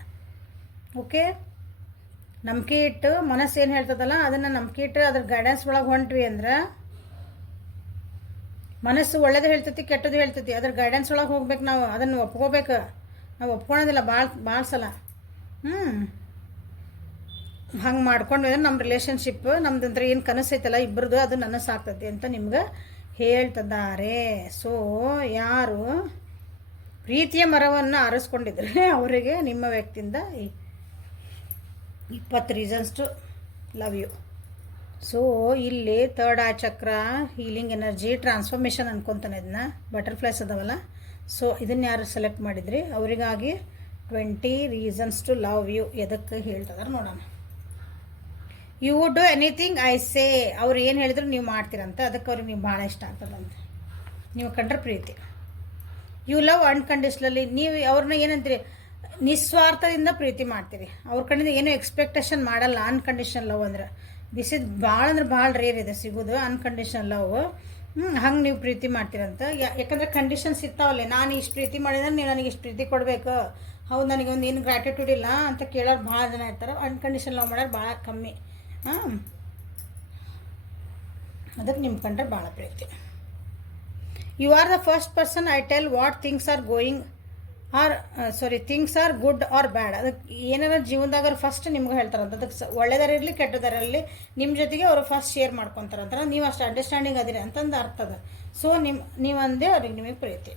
ಓಕೆ, ನಂಬಿಕೆ ಇಟ್ಟು ಮನಸ್ಸು ಏನು ಹೇಳ್ತದಲ್ಲ ಅದನ್ನು ನಂಬಿಕೆ ಇಟ್ಟು ಅದ್ರ ಗೈಡೆನ್ಸ್ ಒಳಗೆ ಹೊಂಟ್ವಿ ಅಂದ್ರೆ, ಮನಸ್ಸು ಒಳ್ಳೇದು ಹೇಳ್ತೈತಿ ಕೆಟ್ಟದ್ದು ಹೇಳ್ತೈತಿ, ಅದ್ರ ಗೈಡೆನ್ಸ್ ಒಳಗೆ ಹೋಗ್ಬೇಕು ನಾವು, ಅದನ್ನು ಒಪ್ಕೋಬೇಕು. ನಾವು ಒಪ್ಕೊಳೋದಿಲ್ಲ ಭಾಳ ಸಲ. ಹಂಗೆ ಮಾಡ್ಕೊಂಡ್ವಿ ಅಂದ್ರೆ ನಮ್ಮ ರಿಲೇಷನ್ಶಿಪ್ ನಮ್ದಂತ್ರ ಏನು ಕನಸೈತಲ್ಲ ಇಬ್ಬರದು ಅದು ನನಸು ಆಗ್ತೈತಿ ಅಂತ ನಿಮ್ಗೆ ಹೇಳ್ತಿದ್ದಾರೆ. ಸೊ ಯಾರು ಪ್ರೀತಿಯ ಮರವನ್ನು ಆರಿಸ್ಕೊಂಡಿದ್ರೆ ಅವರಿಗೆ ನಿಮ್ಮ ವ್ಯಕ್ತಿಯಿಂದ 20 reasons to love you. So ಇಲ್ಲಿ 3rd ಐ ಚಕ್ರ, ಹೀಲಿಂಗ್ ಎನರ್ಜಿ, ಟ್ರಾನ್ಸ್ಫಾರ್ಮೇಷನ್ ಅನ್ಕೊತಾನೆ ಇದನ್ನ, ಬಟರ್ಫ್ಲೈಸ್ ಅದಾವಲ್ಲ. ಸೊ ಇದನ್ನು ಯಾರು ಸೆಲೆಕ್ಟ್ ಮಾಡಿದ್ರಿ ಅವರಿಗಾಗಿ 20 ರೀಸನ್ಸ್ ಟು ಲವ್ ಯು ಎದಕ್ಕೆ ಹೇಳ್ತಿದಾರೆ ನೋಡೋಣ. You would do anything I say. ಅವ್ರು ಏನು ಹೇಳಿದ್ರು ನೀವು ಮಾಡ್ತೀರಂತ, ಅದಕ್ಕೆ ಅವ್ರಿಗೆ ನೀವು ಭಾಳ ಇಷ್ಟ ಆಗ್ತದಂತೆ, ನೀವು ಕಂಡ್ರೆ ಪ್ರೀತಿ. You love ಅನ್ಕಂಡೀಷ್ನಲಿ. ನೀವು ಅವ್ರನ್ನ ಏನಂತೀರಿ, ನಿಸ್ವಾರ್ಥದಿಂದ ಪ್ರೀತಿ ಮಾಡ್ತೀರಿ, ಅವ್ರ ಕಡೆಯಿಂದ ಏನೂ ಎಕ್ಸ್ಪೆಕ್ಟೇಷನ್ ಮಾಡಲ್ಲ. ಅನ್ಕಂಡೀಷನಲ್ ಲವ್ ಅಂದ್ರೆ ದಿಸ್ ಇಸ್ ಭಾಳ ಅಂದ್ರೆ ಭಾಳ ರೇರ್ ಇದೆ ಸಿಗೋದು ಅನ್ಕಂಡೀಷನಲ್ ಲವ್. ಹಂಗೆ ನೀವು ಪ್ರೀತಿ ಮಾಡ್ತೀರಂತ. ಯಾಕಂದರೆ ಕಂಡೀಷನ್ಸ್ ಇರ್ತಾವಲ್ಲೇ, ನಾನು ಇಷ್ಟು ಪ್ರೀತಿ ಮಾಡಿದ್ರೆ ನೀವು ನನಗೆ ಇಷ್ಟು ಪ್ರೀತಿ ಕೊಡಬೇಕು, ಹೌದು ನನಗೆ ಒಂದು ಏನು ಗ್ರ್ಯಾಟಿಟ್ಯೂಡ್ ಇಲ್ಲ ಅಂತ ಕೇಳೋರು ಭಾಳ ಜನ ಇರ್ತಾರೆ. ಅನ್ಕಂಡೀಷನಲ್ ಲವ್ ಮಾಡೋರು ಭಾಳ ಕಮ್ಮಿ. ಅದಕ್ಕೆ ನಿಮ್ಮ ಕಂಡ್ರೆ ಭಾಳ ಪ್ರೀತಿ. You are the first person I tell what things are going or things are good or bad. ಅದಕ್ಕೆ ಏನಾರ ಜೀವನದಾಗ ಫಸ್ಟ್ ನಿಮ್ಗೆ ಹೇಳ್ತಾರಂತ, ಅದಕ್ಕೆ ಒಳ್ಳೆದಾರಿರಲಿ ಕೆಟ್ಟದಾರಿರಲಿ ನಿಮ್ಮ ಜೊತೆಗೆ ಅವರು ಫಸ್ಟ್ ಶೇರ್ ಮಾಡ್ಕೊತಾರಂತ, ನೀವು ಅಷ್ಟು ಅಂಡರ್ಸ್ಟ್ಯಾಂಡಿಂಗ್ ಅದಿರಿ ಅಂತಂದು ಅರ್ಥ ಅದ. ಸೊ ನೀವು ಅಂದೇ ಅವ್ರಿಗೆ ನಿಮಗೆ ಪ್ರೀತಿ.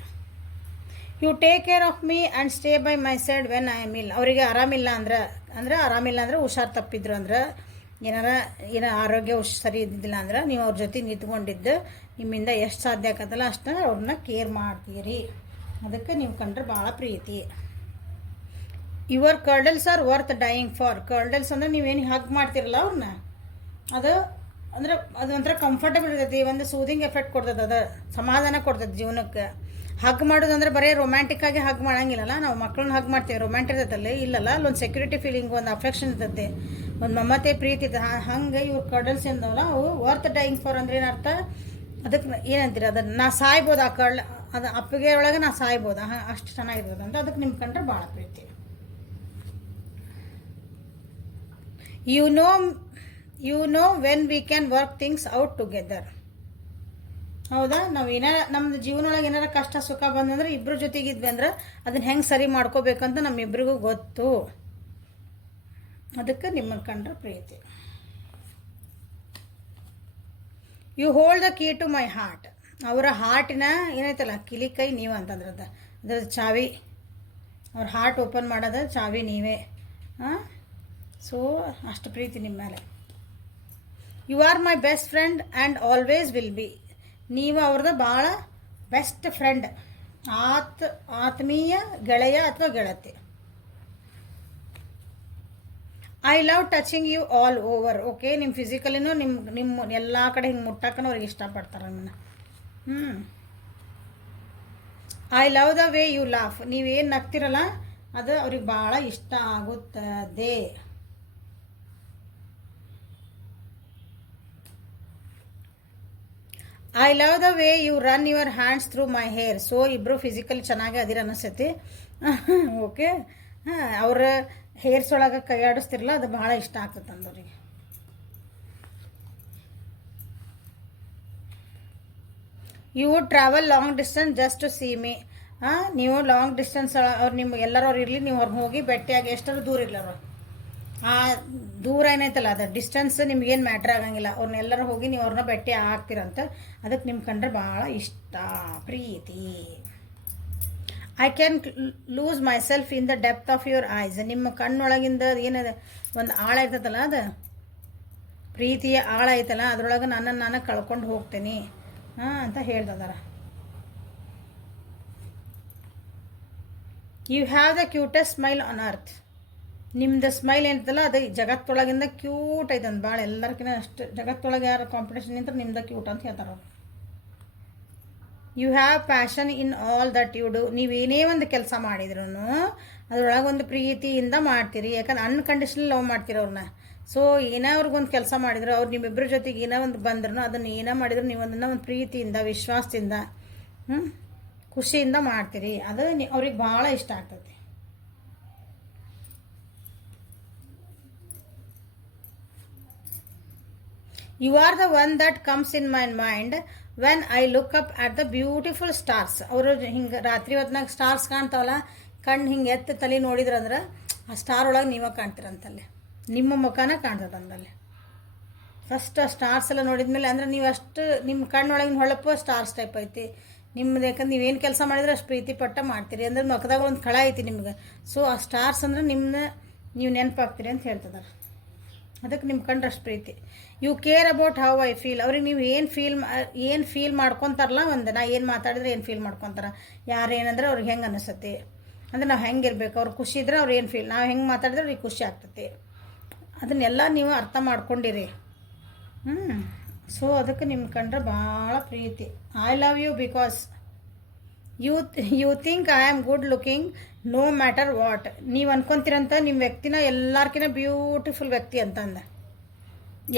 You take care of me and stay by my side when I am ill. ಅವರಿಗೆ ಆರಾಮಿಲ್ಲ ಅಂದ್ರೆ ಹುಷಾರು ತಪ್ಪಿದ್ರು ಅಂದ್ರೆ ಏನೋ ಆರೋಗ್ಯ ಸರಿ ಇದ್ದಿದ್ದಿಲ್ಲ ಅಂದ್ರೆ ನೀವು ಅವ್ರ ಜೊತೆ ನಿಂತ್ಕೊಂಡಿದ್ದು ನಿಮ್ಮಿಂದ ಎಷ್ಟು ಸಾಧ್ಯ ಆಗತ್ತಲ್ಲ ಅಷ್ಟು ಅವ್ರನ್ನ ಕೇರ್ ಮಾಡ್ತೀರಿ. ಅದಕ್ಕೆ ನೀವು ಕಂಡ್ರೆ ಭಾಳ ಪ್ರೀತಿ. Your cuddles are worth dying for. Cuddles ಅಂದ್ರೆ ನೀವೇನು ಹಗ್ ಮಾಡ್ತಿರಲ್ಲ ಅವ್ರನ್ನ, ಅದು ಒಂಥರ ಕಂಫರ್ಟಬಲ್ ಇರ್ತೈತಿ, ಒಂದು ಸೂದಿಂಗ್ ಎಫೆಕ್ಟ್ ಕೊಡ್ತದೆ, ಅದು ಸಮಾಧಾನ ಕೊಡ್ತದೆ ಜೀವನಕ್ಕೆ. ಹಗ್ ಮಾಡೋದಂದ್ರೆ ಬರೀ ರೊಮ್ಯಾಂಟಿಕ್ ಆಗಿ ಹಗ್ ಮಾಡಂಗಿಲ್ಲಲ್ಲ, ನಾವು ಮಕ್ಕಳನ್ನ ಹಗ್ ಮಾಡ್ತೀವಿ, ರೊಮ್ಯಾಂಟಿಕ್ ಇರ್ತೈತಲ್ಲಿ ಇಲ್ಲಲ್ಲ, ಅಲ್ಲೊಂದು ಸೆಕ್ಯೂರಿಟಿ ಫೀಲಿಂಗ್, ಒಂದು ಅಫೆಕ್ಷನ್ ಇರ್ತೈತೆ, ಒಂದು ಮಮತೆ ಪ್ರೀತಿ ಇರ್ತದೆ. ಹಂಗೆ ಇವ್ರು ಕರ್ಡಲ್ಸ್ ಏನದವಲ್ಲ ಅವು ವರ್ತ್ ಡೈಯಿಂಗ್ ಫಾರ್ ಅಂದ್ರೆ ಏನರ್ಥ, ಅದಕ್ಕೆ ಏನಂತೀರಿ, ಅದನ್ನು ನಾ ಸಾಯ್ಬೋದು, ಆ ಅದು ಅಪ್ಪಿಗೆ ಒಳಗೆ ನಾ ಸಾಯ್ಬೋದು, ಅಷ್ಟು ಚೆನ್ನಾಗಿರ್ತದೆ ಅಂತ. ಅದಕ್ಕೆ ನಿಮ್ಮ ಕಂಡ್ರೆ ಭಾಳ ಪ್ರೀತಿ. You know when we can work things out together. ಹೌದಾ, ನಾವು ನಮ್ದು ಜೀವನೊಳಗೆ ಏನಾರ ಕಷ್ಟ ಸುಖ ಬಂದಂದ್ರೆ ಇಬ್ಬರ ಜೊತೆಗಿದ್ವಿ ಅಂದ್ರೆ ಅದನ್ನ ಹೆಂಗೆ ಸರಿ ಮಾಡ್ಕೋಬೇಕಂತ ನಮ್ಮಿಬ್ಬರಿಗೂ ಗೊತ್ತು. ಅದಕ್ಕೆ ನಿಮ್ಮನ್ನು ಕಂಡ್ರೆ ಪ್ರೀತಿ. You hold the key to my heart. ಅವರ ಹಾರ್ಟಿನ ಏನೈತಲ್ಲ ಕಿಲಿಕೈ ನೀವು ಅಂತಂದ್ರೆ ಅದ್ರ ಚಾವಿ, ಅವ್ರ ಹಾರ್ಟ್ ಓಪನ್ ಮಾಡೋದ ಚಾವಿ ನೀವೇ. ಸೊ ಅಷ್ಟು ಪ್ರೀತಿ ನಿಮ್ಮ ಮೇಲೆ. You are my best friend and always will be. ನೀವು ಅವ್ರದ್ದು ಭಾಳ ಬೆಸ್ಟ್ ಫ್ರೆಂಡ್, ಆತ್ಮೀಯ ಗೆಳೆಯ ಅಥವಾ ಗೆಳತಿ. I love touching you all over. Okay, ನಿಮ್ಮ ಫಿಸಿಕಲಿನೂ ನಿಮ್ಮ ಎಲ್ಲ ಕಡೆ ಹಿಂಗೆ ಮುಟ್ಟಕ್ಕೂ ಅವ್ರಿಗೆ ಇಷ್ಟಪಡ್ತಾರೆ ನನ್ನ. I love the way you laugh. ನೀವೇನು ನಗ್ತಿರಲ್ಲ ಅದು ಅವ್ರಿಗೆ ಭಾಳ ಇಷ್ಟ ಆಗುತ್ತದೆ. I love the way you run your hands through my hair. So ಇಬ್ಬರು ಫಿಸಿಕಲಿ ಚೆನ್ನಾಗಿ ಅದಿರ ಅನಿಸ್ತೈತಿ. ಓಕೆ, ಅವ್ರ ಹೇರ್ಸ್ ಒಳಗೆ ಕೈ ಆಡಿಸ್ತಿರಲ್ಲ ಅದು ಭಾಳ ಇಷ್ಟ ಆಗ್ತದೆ ಅಂದವ್ರಿಗೆ. You would travel long distance just to see me. ನೀವು ಲಾಂಗ್ ಡಿಸ್ಟೆನ್ಸ್ ಅವ್ರು ನಿಮ್ಮ ಎಲ್ಲರವ್ರು ಇರಲಿ, ನೀವು ಅವ್ರನ್ನ ಹೋಗಿ ಭೇಟಿಯಾಗಿ ಎಷ್ಟಾದ್ರು ದೂರ ಇರ್ಲಾರ, ಆ ದೂರ ಏನೈತಲ್ಲ ಅದು ಡಿಸ್ಟೆನ್ಸ್ ನಿಮ್ಗೇನು ಮ್ಯಾಟ್ರ್ ಆಗಂಗಿಲ್ಲ. ಅವ್ರನ್ನೆಲ್ಲರೂ ಹೋಗಿ ನೀವು ಅವ್ರನ್ನ ಭೇಟಿ ಆಗ್ತೀರಂತ. ಅದಕ್ಕೆ ನಿಮ್ಮ ಕಂಡ್ರೆ ಭಾಳ ಇಷ್ಟ ಪ್ರೀತಿ. I can lose myself in the depth of your eyes. ನಿಮ್ಮ ಕಣ್ಣೊಳಗಿಂದ ಏನದ ಒಂದು ಆಳ ಇರ್ತದಲ್ಲ, ಅದು ಪ್ರೀತಿಯ ಆಳ ಐತಲ್ಲ, ಅದ್ರೊಳಗೆ ನನ್ನನ್ನು ನಾನು ಕಳ್ಕೊಂಡು ಹೋಗ್ತೇನೆ ಅಂತ ಹೇಳ್ದದಾರ. You have the cutest smile on earth. ನಿಮ್ದು ಸ್ಮೈಲ್ ಏನಿರ್ತಲ್ಲ ಅದು ಜಗತ್ತೊಳಗಿಂದ ಕ್ಯೂಟ್ ಐತೆ ಅಂತ ಭಾಳ, ಎಲ್ಲರಿಗಿಂತ ಅಷ್ಟು ಜಗತ್ತೊಳಗೆ ಯಾರು ಕಾಂಪಿಟೇಷನ್ ನಿಂತ ನಿಮ್ದು ಕ್ಯೂಟ್ ಅಂತ ಹೇಳ್ತಾರೆ ಅವ್ರು. You have passion in all that you do. ನೀವೇನೇ ಒಂದು ಕೆಲಸ ಮಾಡಿದ್ರು ಅದರೊಳಗೆ ಒಂದು ಪ್ರೀತಿಯಿಂದ ಮಾಡ್ತೀರಿ, ಯಾಕಂದ್ರೆ ಅನ್ಕಂಡೀಷನಲ್ ಲವ್ ಮಾಡ್ತೀರಿ ಅವ್ರನ್ನ. ಸೊ ಏನೋ ಅವ್ರಿಗೊಂದು ಕೆಲಸ ಮಾಡಿದ್ರು, ಅವ್ರು ನಿಮ್ಮಿಬ್ಬರ ಜೊತೆಗೆ ಏನೋ ಒಂದು ಬಂದ್ರು, ಅದನ್ನು ಏನೋ ಮಾಡಿದ್ರು ನೀವು ಅದನ್ನು ಒಂದು ಪ್ರೀತಿಯಿಂದ ವಿಶ್ವಾಸದಿಂದ ಖುಷಿಯಿಂದ ಮಾಡ್ತೀರಿ. ಅದು ಅವ್ರಿಗೆ ಭಾಳ ಇಷ್ಟ ಆಗ್ತದೆ. You are the one that comes in my mind when I look up at the beautiful stars. ಅವರು ಹಿಂಗೆ ರಾತ್ರಿ ಹೊತ್ನಾಗ ಸ್ಟಾರ್ಸ್ ಕಾಣ್ತಾವಲ್ಲ, ಕಣ್ಣು ಹಿಂಗೆ ಎತ್ತು ತಲೆ ನೋಡಿದ್ರಂದ್ರೆ ಆ ಸ್ಟಾರ್ ಒಳಗೆ ನೀವೇ ಕಾಣ್ತೀರಂತಲ್ಲಿ, ನಿಮ್ಮ ಮುಖನ ಕಾಣ್ತದಂದಲ್ಲಿ. ಫಸ್ಟ್ ಆ ಸ್ಟಾರ್ಸ್ ಎಲ್ಲ ನೋಡಿದ್ಮೇಲೆ ಅಂದ್ರೆ ನೀವು ಅಷ್ಟು ನಿಮ್ಮ ಕಣ್ಣೊಳಗಿನ ಹೊಳಪು ಸ್ಟಾರ್ಸ್ ಟೈಪ್ ಐತಿ ನಿಮ್ಮದು. ಯಾಕಂದ್ರೆ ನೀವೇನು ಕೆಲಸ ಮಾಡಿದ್ರೆ ಅಷ್ಟು ಪ್ರೀತಿ ಪಟ್ಟ ಮಾಡ್ತೀರಿ, ಅಂದ್ರೆ ಮುಖದಾಗ ಒಂದು ಕಳ ಐತಿ ನಿಮ್ಗೆ. ಸೊ ಆ ಸ್ಟಾರ್ಸ್ ಅಂದ್ರೆ ನಿಮ್ಮನ್ನ ನೀವು ನೆನಪಾಗ್ತೀರಿ ಅಂತ ಹೇಳ್ತಿದ್ದಾರೆ. ಅದಕ್ಕೆ ನಿಮ್ಮ ಕಂಡ್ರೆ ಅಷ್ಟು ಪ್ರೀತಿ. You care about how I feel. ಅವ್ರಿಗೆ ನೀವು ಏನು ಫೀಲ್ ಮಾಡ್ಕೊತಾರಲ್ಲ, ಒಂದು ನಾ ಏನು ಮಾತಾಡಿದ್ರೆ ಏನು ಫೀಲ್ ಮಾಡ್ಕೊತಾರೆ, ಯಾರು ಏನಂದ್ರೆ ಅವ್ರಿಗೆ ಹೆಂಗೆ ಅನಿಸುತ್ತೆ, ಅಂದ್ರೆ ನಾವು ಹೆಂಗಿರ್ಬೇಕು, ಅವ್ರು ಖುಷಿ ಇದ್ರೆ ಅವ್ರು ಏನು ಫೀಲ್, ನಾವು ಹೆಂಗೆ ಮಾತಾಡಿದ್ರೆ ಅವ್ರಿಗೆ ಖುಷಿ ಆಗ್ತೈತಿ, ಅದನ್ನೆಲ್ಲ ನೀವು ಅರ್ಥ ಮಾಡ್ಕೊಂಡಿರಿ. ಸೊ ಅದಕ್ಕೆ ನಿಮ್ಮ ಕಂಡ್ರೆ ಭಾಳ ಪ್ರೀತಿ. I love you because you think I am good looking no matter what. ನೀವು ಅನ್ಕೊಂತೀರಂತ ನಿಮ್ಮ ವ್ಯಕ್ತಿನ ಎಲ್ಲರ್ಕಿನ್ನ ಬ್ಯೂಟಿಫುಲ್ ವ್ಯಕ್ತಿ ಅಂತಂದ.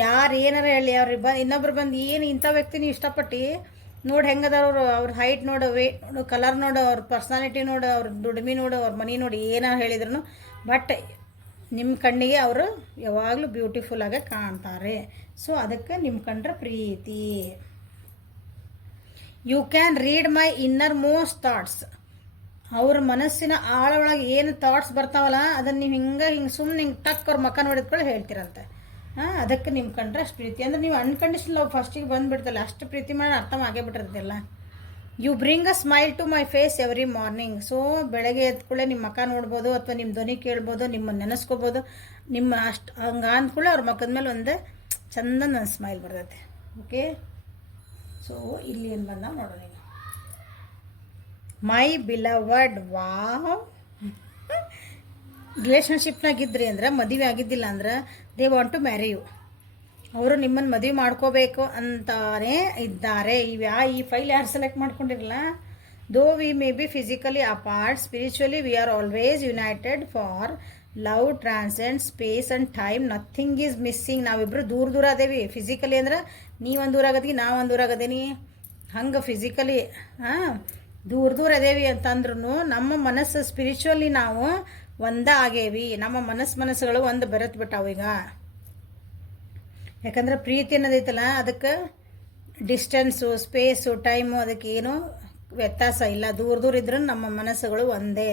ಯಾರು ಏನಾರ ಹೇಳಿ ಅವ್ರಿಗೆ ಇನ್ನೊಬ್ರು ಬಂದು ಏನು ಇಂಥ ವ್ಯಕ್ತಿ ನೀವು ಇಷ್ಟಪಟ್ಟು ನೋಡಿ ಹೆಂಗದವ್ರು, ಅವ್ರ ಹೈಟ್ ನೋಡು, ವೇಟ್ ನೋಡು, ಕಲರ್ ನೋಡು, ಅವ್ರ ಪರ್ಸ್ನಾಲಿಟಿ ನೋಡು, ಅವ್ರ ದುಡಿಮೆ ನೋಡು, ಅವ್ರ ಮನೆ ನೋಡಿ, ಏನಾರು ಹೇಳಿದ್ರು ಬಟ್ ನಿಮ್ಮ ಕಣ್ಣಿಗೆ ಅವರು ಯಾವಾಗಲೂ ಬ್ಯೂಟಿಫುಲ್ಲಾಗೆ ಕಾಣ್ತಾರೆ. ಸೊ ಅದಕ್ಕೆ ನಿಮ್ಮ ಕಂಡ್ರೆ ಪ್ರೀತಿ. You can read my innermost thoughts. ಅವ್ರ ಮನಸ್ಸಿನ ಆಳ ಒಳಗೆ ಏನು ಥಾಟ್ಸ್ ಬರ್ತಾವಲ್ಲ ಅದನ್ನು ನೀವು ಹಿಂಗೆ ಸುಮ್ಮನೆ ಹಿಂಗೆ ಟಕ್ ಅವ್ರ ಮಕ್ಕ ನೋಡಿದ್ಕೊಳ್ಳಿ ಹೇಳ್ತೀರಂತೆ. ಅದಕ್ಕೆ ನಿಮ್ಮ ಕಂಡ್ರೆ ಅಷ್ಟು ಪ್ರೀತಿ ಅಂದ್ರೆ ನೀವು ಅನ್ಕಂಡೀಷನ್ ಲವ್ ಫಸ್ಟಿಗೆ ಬಂದುಬಿಡ್ತಲ್ಲ, ಅಷ್ಟು ಪ್ರೀತಿ ಮಾಡಿ ಅರ್ಥ ಆಗೇ ಬಿಟ್ಟಿರ್ತಲ್ಲ. You bring a smile to my face every morning. So ಬೆಳಗ್ಗೆ ಎದ್ಕೊಳ್ಳೆ ನಿಮ್ಮ ಮಕ್ಕ ನೋಡ್ಬೋದು ಅಥವಾ ನಿಮ್ಮ ಧ್ವನಿ ಕೇಳ್ಬೋದು, ನಿಮ್ಮನ್ನು ನೆನೆಸ್ಕೋಬೋದು. ನಿಮ್ಮ ಅಷ್ಟು ಹಂಗೆ ಅಂದ್ಕೊಳ್ಳೆ ಅವ್ರ ಮಕ್ಕದ ಮೇಲೆ ಒಂದು ಚಂದ ನನ್ನ ಸ್ಮೈಲ್ ಬರ್ತೈತೆ. ಓಕೆ, ಸೊ ಇಲ್ಲಿ ಏನು ಬಂದ ನೋಡೋಣ. ಈಗ ಮೈ ಬಿಲವಡ್, ವಾವ್. ರಿಲೇಷನ್ಶಿಪ್ನಾಗಿದ್ರಿ ಅಂದ್ರೆ, ಮದುವೆ ಆಗಿದ್ದಿಲ್ಲ ಅಂದ್ರೆ they want to marry you. ಅವರು ನಿಮ್ಮನ್ನು ಮದುವೆ ಮಾಡ್ಕೋಬೇಕು ಅಂತಾನೇ ಇದ್ದಾರೆ. ಈ ಫೈಲ್ ಯಾರು ಸೆಲೆಕ್ಟ್ ಮಾಡ್ಕೊಂಡಿರಲ್ಲ. Though we may be physically apart, spiritually we are always united for love transcend space and time, nothing is missing. ನಾವಿಬ್ಬರು ದೂರ ಅದೇವಿ. ಫಿಸಿಕಲಿ ಅಂದ್ರೆ ನೀವೊಂದು ದೂರ ಆಗದಿ, ನಾವೊಂದು ದೂರ ಆಗದೇನಿ, ಹಂಗೆ ಫಿಸಿಕಲಿ ದೂರ ಅದೇವಿ ಅಂತಂದ್ರೂ ನಮ್ಮ ಮನಸ್ಸು ಸ್ಪಿರಿಚುವಲಿ ನಾವು ಒಂದೇ ಆಗೇವಿ. ನಮ್ಮ ಮನಸ್ಸುಗಳು ಒಂದು ಬೆರೆತ್ಬಿಟ್ಟಾವು ಈಗ. ಯಾಕಂದ್ರೆ ಪ್ರೀತಿ ಅನ್ನೋದೈತಲ್ಲ, ಅದಕ್ಕೆ ಡಿಸ್ಟೆನ್ಸು, ಸ್ಪೇಸು, ಟೈಮು ಅದಕ್ಕೆ ಏನೂ ವ್ಯತ್ಯಾಸ ಇಲ್ಲ. ದೂರ ಇದ್ರೂ ನಮ್ಮ ಮನಸ್ಸುಗಳು ಒಂದೇ.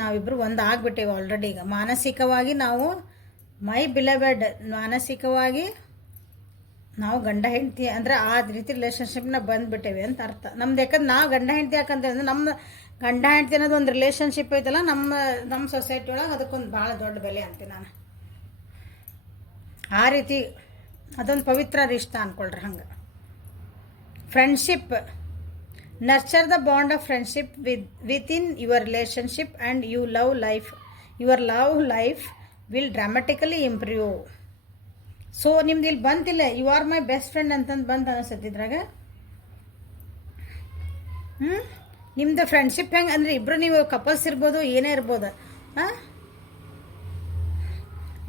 ನಾವಿಬ್ಬರು ಒಂದು ಆಗಿಬಿಟ್ಟೇವೆ ಆಲ್ರೆಡಿ. ಈಗ ಮಾನಸಿಕವಾಗಿ ನಾವು ಮೈ ಬಿಲವೆಡ್, ಮಾನಸಿಕವಾಗಿ ನಾವು ಗಂಡ ಹೆಂಡತಿ ಅಂದ್ರೆ ಆ ರೀತಿ ರಿಲೇಷನ್ಶಿಪ್ನ ಬಂದುಬಿಟ್ಟೇವೆ ಅಂತ ಅರ್ಥ ನಮ್ದು. ಯಾಕಂದ್ರೆ ನಾವು ಗಂಡ ಹೆಂಡತಿ ಯಾಕಂತಂದ್ರೆ ನಮ್ಮ ಗಂಡ ಹೆಂಡತಿ ಅನ್ನೋದು ಒಂದು ರಿಲೇಷನ್ಶಿಪ್ ಐತಲ್ಲ ನಮ್ಮ ಸೊಸೈಟಿ ಒಳಗೆ, ಅದಕ್ಕೊಂದು ಭಾಳ ದೊಡ್ಡ ಬೆಲೆ ಅಂತೀನಿ ನಾನು. ಆ ರೀತಿ ಅದೊಂದು ಪವಿತ್ರ ರಿಶ್ತ ಅಂದ್ಕೊಳ್ರಿ. ಹಂಗೆ friendship, nurture the bond of friendship within your relationship and your love life will dramatically improve. So ನಿಮ್ದು ಇಲ್ಲಿ ಬಂತಿಲ್ಲ, you are my best friend ಅಂತಂದು ಬಂದು ಅನಿಸತ್ತಿದ್ರಾಗ. ನಿಮ್ದು ಫ್ರೆಂಡ್ಶಿಪ್ ಹೆಂಗೆ ಅಂದರೆ ಇಬ್ಬರು ನೀವು ಕಪಲ್ಸ್ ಇರ್ಬೋದು, ಏನೇ ಇರ್ಬೋದು.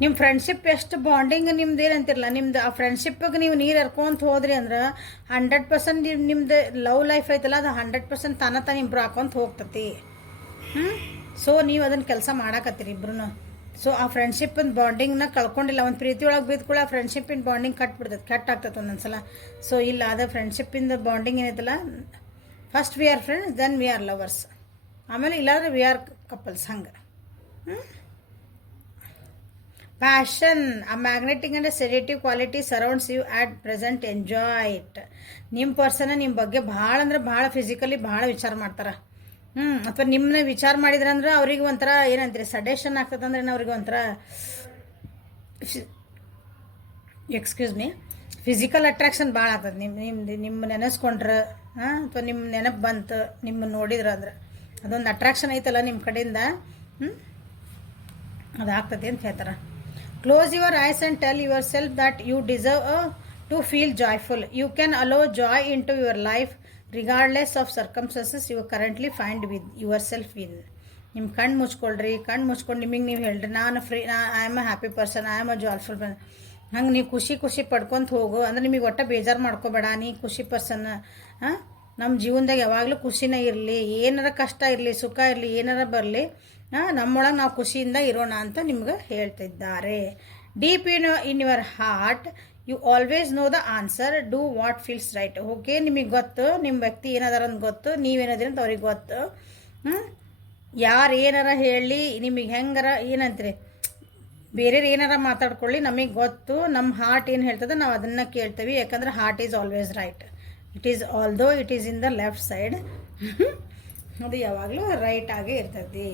ನಿಮ್ಮ ಫ್ರೆಂಡ್ಶಿಪ್ ಎಷ್ಟು ಬಾಂಡಿಂಗ್ ನಿಮ್ದು ಏನಂತಿರಲ್ಲ, ನಿಮ್ದು ಆ ಫ್ರೆಂಡ್ಶಿಪ್ಗೆ ನೀವು ನೀರು ಹರ್ಕೊಂತ ಹೋದ್ರಿ ಅಂದ್ರೆ 100% ನಿಮ್ದು ಲವ್ ಲೈಫ್ ಐತಲ್ಲ, ಅದು 100% ತಾನೇ ಇಂಪ್ರೂವ್ ಹಾಕೊಂತ ಹೋಗ್ತತಿ. ಸೊ ನೀವು ಅದನ್ನು ಕೆಲಸ ಮಾಡಾಕತ್ತೀರಿ ಇಬ್ರು. ಸೊ ಆ ಫ್ರೆಂಡ್ಶಿಪ್ಪಿನ ಬಾಂಡಿಂಗ್ನ ಕಳ್ಕೊಂಡಿಲ್ಲ. ಒಂದು ಪ್ರೀತಿ ಒಳಗೆ ಬಿದ್ದುಕೊಳ್ಳಿ ಆ ಫ್ರೆಂಡ್ಶಿಪ್ಪಿನ ಬಾಂಡಿಂಗ್ ಕಟ್ ಆಗ್ತದೆ ಒಂದೊಂದ್ಸಲ. ಸೊ ಇಲ್ಲ, ಅದೇ ಫ್ರೆಂಡ್ಶಿಪ್ಪಿಂದ ಬಾಂಡಿಂಗ್ ಏನೈತಲ್ಲ, first we are friends, then we are lovers, ಆಮೇಲೆ ಇಲ್ಲಾಂದ್ರೆ ವಿ ಆರ್ ಕಪಲ್ಸ್. ಹಂಗೆ passion, a magnetic and sedative quality surrounds you at present, enjoy it. ನಿಮ್ಮ ಪರ್ಸನ ನಿಮ್ಮ ಬಗ್ಗೆ ಭಾಳ ಅಂದ್ರೆ ಭಾಳ ಫಿಸಿಕಲಿ ಭಾಳ ವಿಚಾರ ಮಾಡ್ತಾರೆ. ಅಥವಾ ನಿಮ್ಮನ್ನ ವಿಚಾರ ಮಾಡಿದ್ರಂದ್ರೆ ಅವ್ರಿಗೆ ಒಂಥರ ಏನಂತೀರಿ, ಸಡೇಷನ್ ಆಗ್ತದಂದ್ರೆ ಅವ್ರಿಗೆ ಒಂಥರ ಎಕ್ಸ್ಕ್ಯೂಸ್ ಮೀ ಫಿಸಿಕಲ್ ಅಟ್ರಾಕ್ಷನ್ ಭಾಳ ಆಗ್ತದೆ. ನಿಮ್ಮ ನೆನೆಸ್ಕೊಂಡ್ರೆ ಅಥವಾ ನಿಮ್ಮ ನೆನಪು ಬಂತು ನಿಮ್ಮನ್ನು ನೋಡಿದ್ರೆ ಅಂದ್ರೆ ಅದೊಂದು ಅಟ್ರಾಕ್ಷನ್ ಐತಲ್ಲ ನಿಮ್ಮ ಕಡೆಯಿಂದ, ಅದಾಗ್ತದೆ ಅಂತ ಹೇಳ್ತಾರೆ. Close your eyes and tell yourself that you deserve to feel joyful. You can allow joy into your life regardless of circumstances you currently find with yourself win. ನಿಮ್ಮ ಕಣ್ಣು ಮುಚ್ಕೊಳ್ರಿ, ಕಣ್ಣು ಮುಚ್ಕೊಂಡು ನಿಮಗೆ ನೀವು ಹೇಳ್ರಿ, ನಾನು I am a happy person, I am a joyful person. ಹಂಗೆ ನೀವು ಖುಷಿ ಪಡ್ಕೊತ ಹೋಗು. ಅಂದ್ರೆ ನಿಮಗೆ ಒಟ್ಟು ಬೇಜಾರು ಮಾಡ್ಕೋಬೇಡ, ನೀ ಖುಷಿ ಪರ್ಸನ್. ನಮ್ಮ ಜೀವನದಾಗ ಯಾವಾಗಲೂ ಖುಷಿನೇ ಇರಲಿ, ಏನಾರ ಕಷ್ಟ ಇರಲಿ ಸುಖ ಇರಲಿ ಏನಾರ ಬರಲಿ, ನಮ್ಮೊಳಗೆ ನಾವು ಖುಷಿಯಿಂದ ಇರೋಣ ಅಂತ ನಿಮ್ಗೆ ಹೇಳ್ತಿದ್ದಾರೆ. Deep in your heart you always know the answer, do what feels right. Okay, ನಿಮಗೆ ಗೊತ್ತು ನಿಮ್ಮ ವ್ಯಕ್ತಿ ಏನದಾರ ಅಂತ ಗೊತ್ತು, ನೀವೇನದಿರ ಅಂತ ಅವ್ರಿಗೆ ಗೊತ್ತು. ಯಾರು ಏನಾರ ಹೇಳಿ ನಿಮಗೆ ಹೆಂಗಾರ ಏನಂತೀರಿ, ಬೇರೆ ಏನಾರ ಮಾತಾಡ್ಕೊಳ್ಳಿ, ನಮಗೆ ಗೊತ್ತು ನಮ್ಮ ಹಾರ್ಟ್ ಏನು ಹೇಳ್ತದೆ ನಾವು ಅದನ್ನು ಕೇಳ್ತೀವಿ. ಯಾಕಂದ್ರೆ heart is always right. It is although it is in the left side, ಅದು ಯಾವಾಗಲೂ ರೈಟ್ ಆಗೇ ಇರ್ತದೆ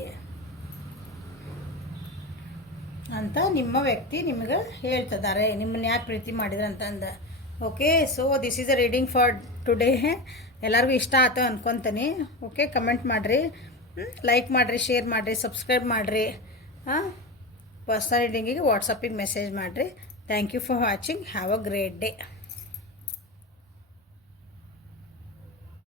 ಅಂತ ನಿಮ್ಮ ವ್ಯಕ್ತಿ ನಿಮಗೆ ಹೇಳ್ತಿದ್ದಾರೆ, ನಿಮ್ಮನ್ನ ಯಾಕೆ ಪ್ರೀತಿ ಮಾಡಿದ್ರೆ ಅಂತಂದು. Okay, so this is a reading for today. ಎಲ್ಲರಿಗೂ ಇಷ್ಟ ಆಯ್ತು ಅನ್ಕೊತೀನಿ. ಓಕೆ, ಕಮೆಂಟ್ ಮಾಡಿರಿ, ಲೈಕ್ ಮಾಡಿರಿ, ಶೇರ್ ಮಾಡಿರಿ, ಸಬ್ಸ್ಕ್ರೈಬ್ ಮಾಡಿರಿ. ಪರ್ಸ್ನಲ್ ರೀಡಿಂಗಿಗೆ ವಾಟ್ಸಪ್ಪಿಗೆ ಮೆಸೇಜ್ ಮಾಡಿರಿ. Thank you for watching. Have a great day.